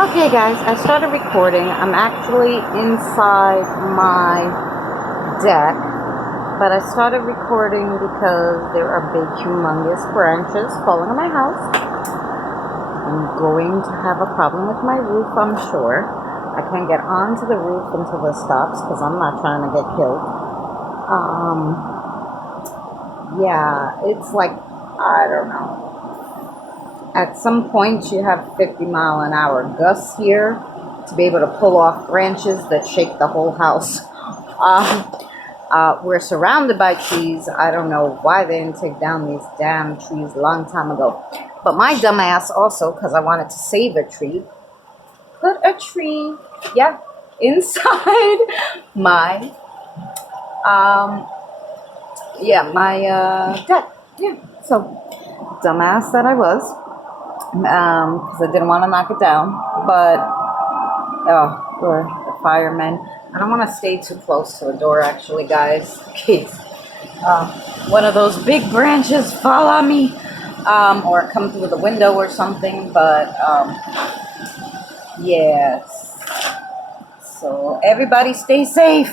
Okay guys, I started recording. I'm actually inside my deck, but I started recording because there are big humongous branches falling on my house. I'm going to have a problem with my roof, I'm sure. I can't get onto the roof until this stops because I'm not trying to get killed. Yeah, it's like, I don't know. At some point you have 50-mile-an-hour gusts here to be able to pull off branches that shake the whole house. We're surrounded by trees. I don't know why they didn't take down these damn trees a long time ago. But my dumbass also, because I wanted to save a tree, put a tree, inside my, deck. Yeah, so dumbass that I was. Because I didn't want to knock it down, but or the firemen. I don't want to stay too close to the door, actually, guys, in case one of those big branches fall on me, or come through the window or something. But yes, so everybody stay safe.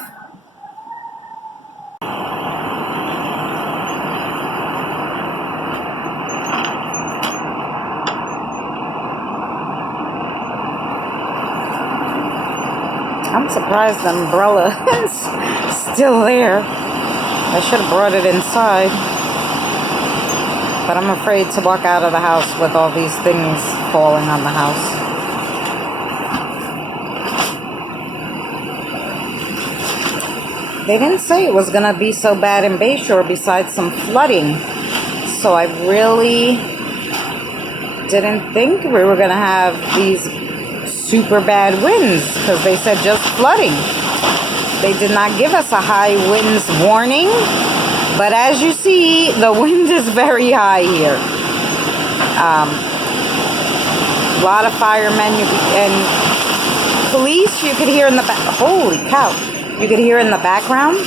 I'm surprised the umbrella is still there. I should have brought it inside. But I'm afraid to walk out of the house with all these things falling on the house. They didn't say it was going to be so bad in Bayshore besides some flooding. So I really didn't think we were going to have these super bad winds, because they said just flooding. They did not give us a high winds warning, but as you see, the wind is very high here. A lot of firemen and police you could hear in the back. Holy cow, you could hear in the background.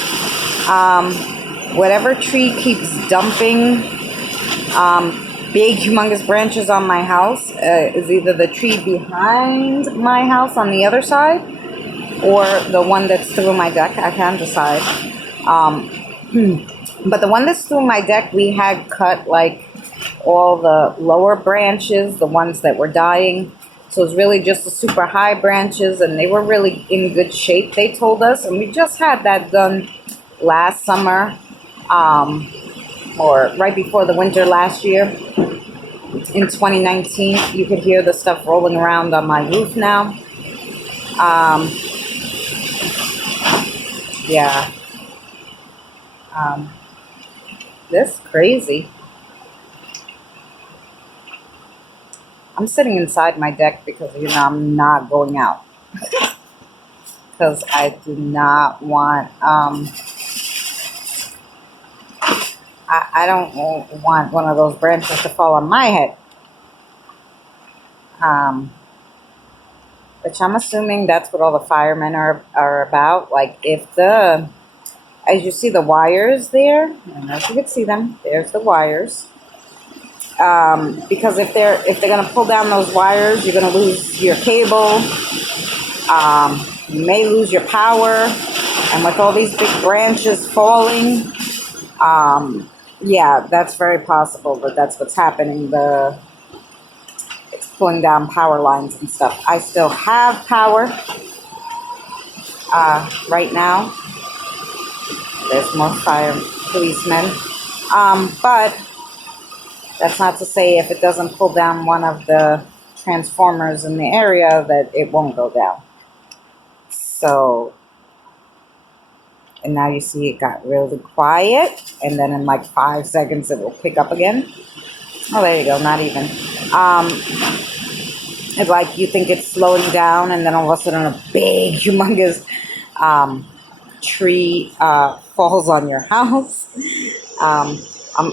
Whatever tree keeps dumping big humongous branches on my house is either the tree behind my house on the other side or the one that's through my deck. I can't decide. But the one that's through my deck, we had cut like all the lower branches, the ones that were dying. So it was really just the super high branches, and they were really in good shape, they told us. And we just had that done last summer, or right before the winter last year. In 2019, you could hear the stuff rolling around on my roof now. This is crazy. I'm sitting inside my deck because, I'm not going out. Because I do not want, I don't want one of those branches to fall on my head. Which I'm assuming that's what all the firemen are about. Like, as you see the wires there, I don't know if you can see them, there's the wires. Because if they're going to pull down those wires, you're going to lose your cable. You may lose your power. And with all these big branches falling, yeah, that's very possible that that's what's happening. It's pulling down power lines and stuff. I still have power right now. There's more policemen. But that's not to say if it doesn't pull down one of the transformers in the area that it won't go down. So, and now you see it got really quiet, and then in like 5 seconds it will pick up again. Oh, there you go, not even. It's like you think it's slowing down, and then all of a sudden a big, humongous tree falls on your house.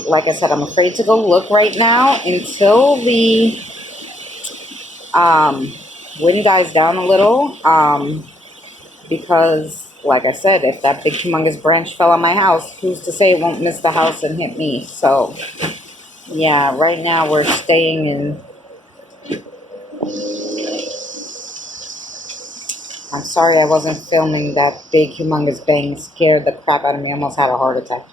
Like I said, I'm afraid to go look right now until the wind dies down a little, because like I said, if that big humongous branch fell on my house, who's to say it won't miss the house and hit me? So yeah, right now we're staying in I'm sorry I wasn't filming that big, humongous bang. It scared the crap out of me. I almost had a heart attack.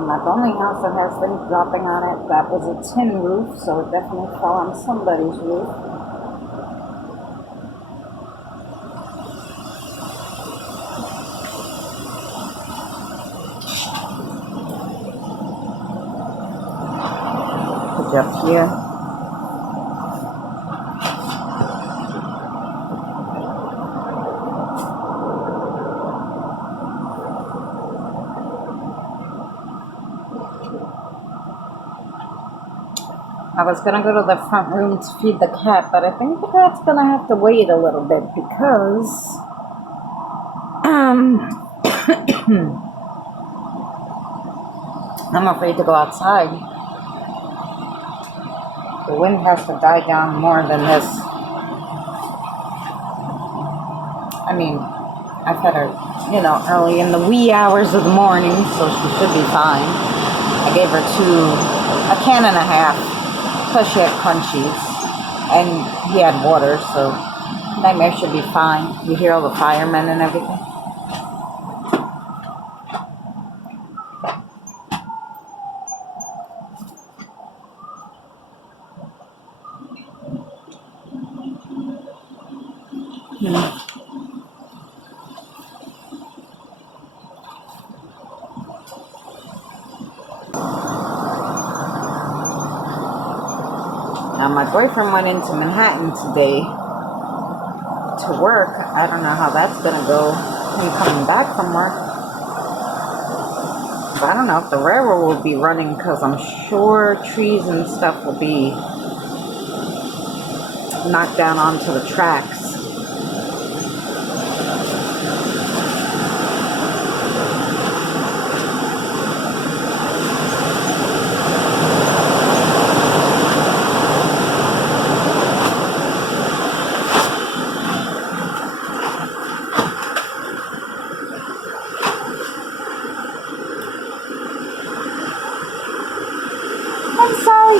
Not the only house that has things dropping on it. That was a tin roof, so it definitely fell on somebody's roof. Put you up here. I was gonna go to the front room to feed the cat, but I think the cat's gonna have to wait a little bit because I'm afraid to go outside. The wind has to die down more than this. I mean, I've had her, early in the wee hours of the morning, so she should be fine. I gave her a can and a half. Plus she had crunchies, and he had water, so Nightmare should be fine. You hear all the firemen and everything. Now my boyfriend went into Manhattan today to work. I don't know how that's gonna go. Him coming back from work. But I don't know if the railroad will be running because I'm sure trees and stuff will be knocked down onto the tracks.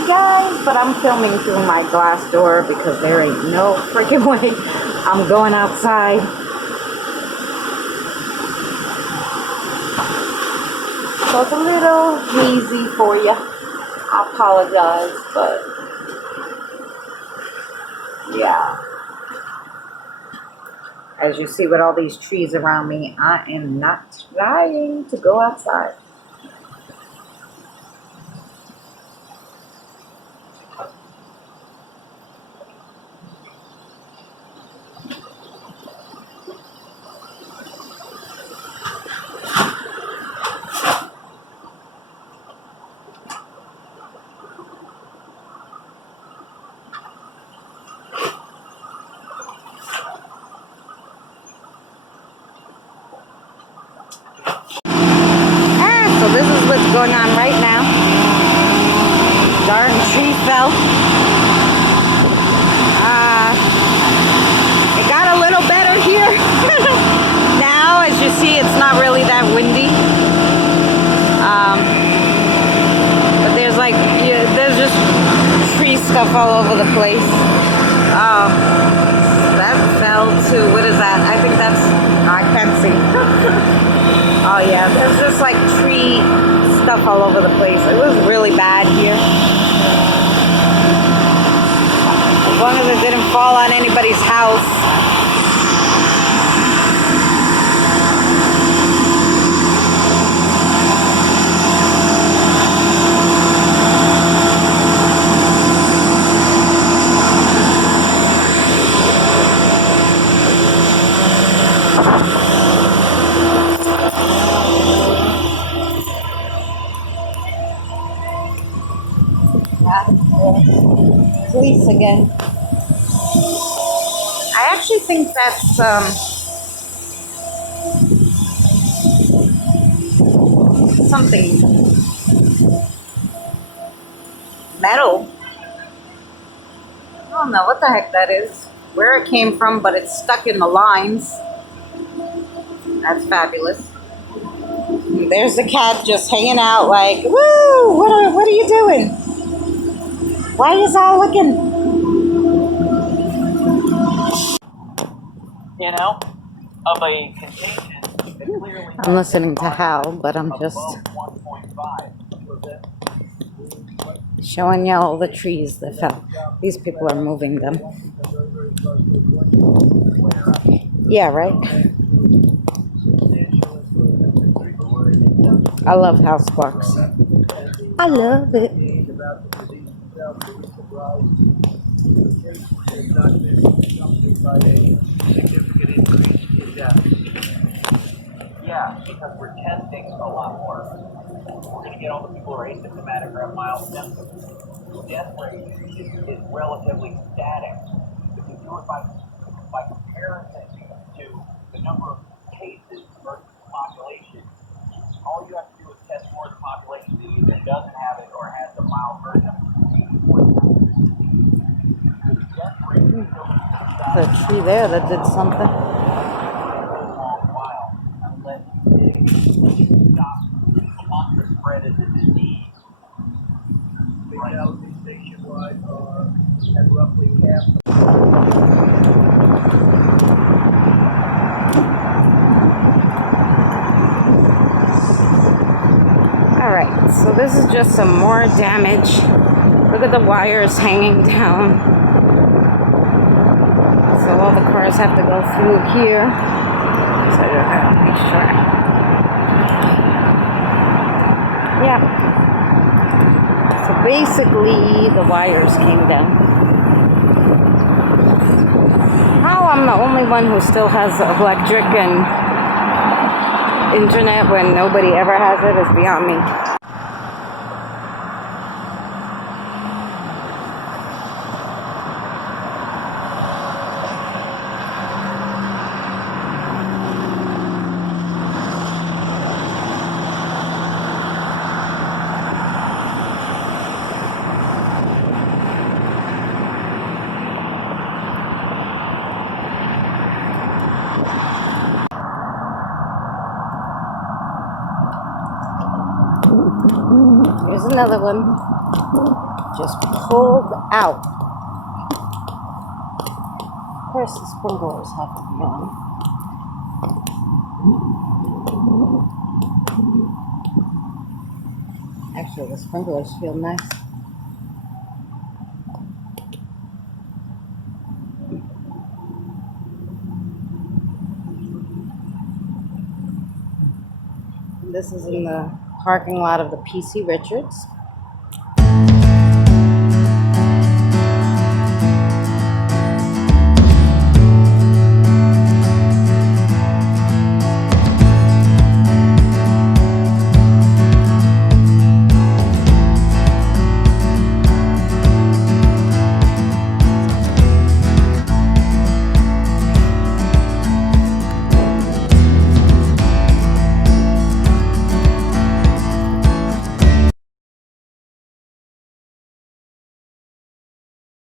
Guys, but I'm filming through my glass door because there ain't no freaking way I'm going outside. So it's a little hazy for you. I apologize, but yeah. As you see with all these trees around me, I am not trying to go outside. going on right now. Darn tree fell. It got a little better here. Now, as you see, it's not really that windy. But there's like, there's just tree stuff all over the place. Oh, that fell too. What is that? I think that's, I can't see. Oh yeah, there's just like tree stuff all over the place. It was really bad here. As long as it didn't fall on anybody's house. Police again. I actually think that's something metal. I don't know what the heck that is, where it came from, but it's stuck in the lines. That's fabulous. And there's the cat just hanging out like, woo, what are you doing? Why is all looking? You know, of a contagion that clearly... I'm listening to Hal, but I'm just showing you all the trees that fell. These people are moving them. Yeah, right? I love house sparks. I love it. Yeah, because we're testing a lot more. We're going to get all the people who are asymptomatic or have mild symptoms. The death rate is relatively static. If you do it by comparison to the number of cases versus the population, all you have to do is test more of the population that either doesn't have it or has a mild version. There's a tree there that did something. Spread of the disease. Fatalities nationwide are at roughly half. All right, so this is just some more damage. Look at the wires hanging down. So all the cars have to go through here. So I gotta make sure. Yeah. So basically, the wires came down. How I'm the only one who still has electric and internet when nobody ever has it is beyond me. Here's another one. Just pulled out. Of course, the sprinklers have to be on. Actually, the sprinklers feel nice. This is in the parking lot of the PC Richards.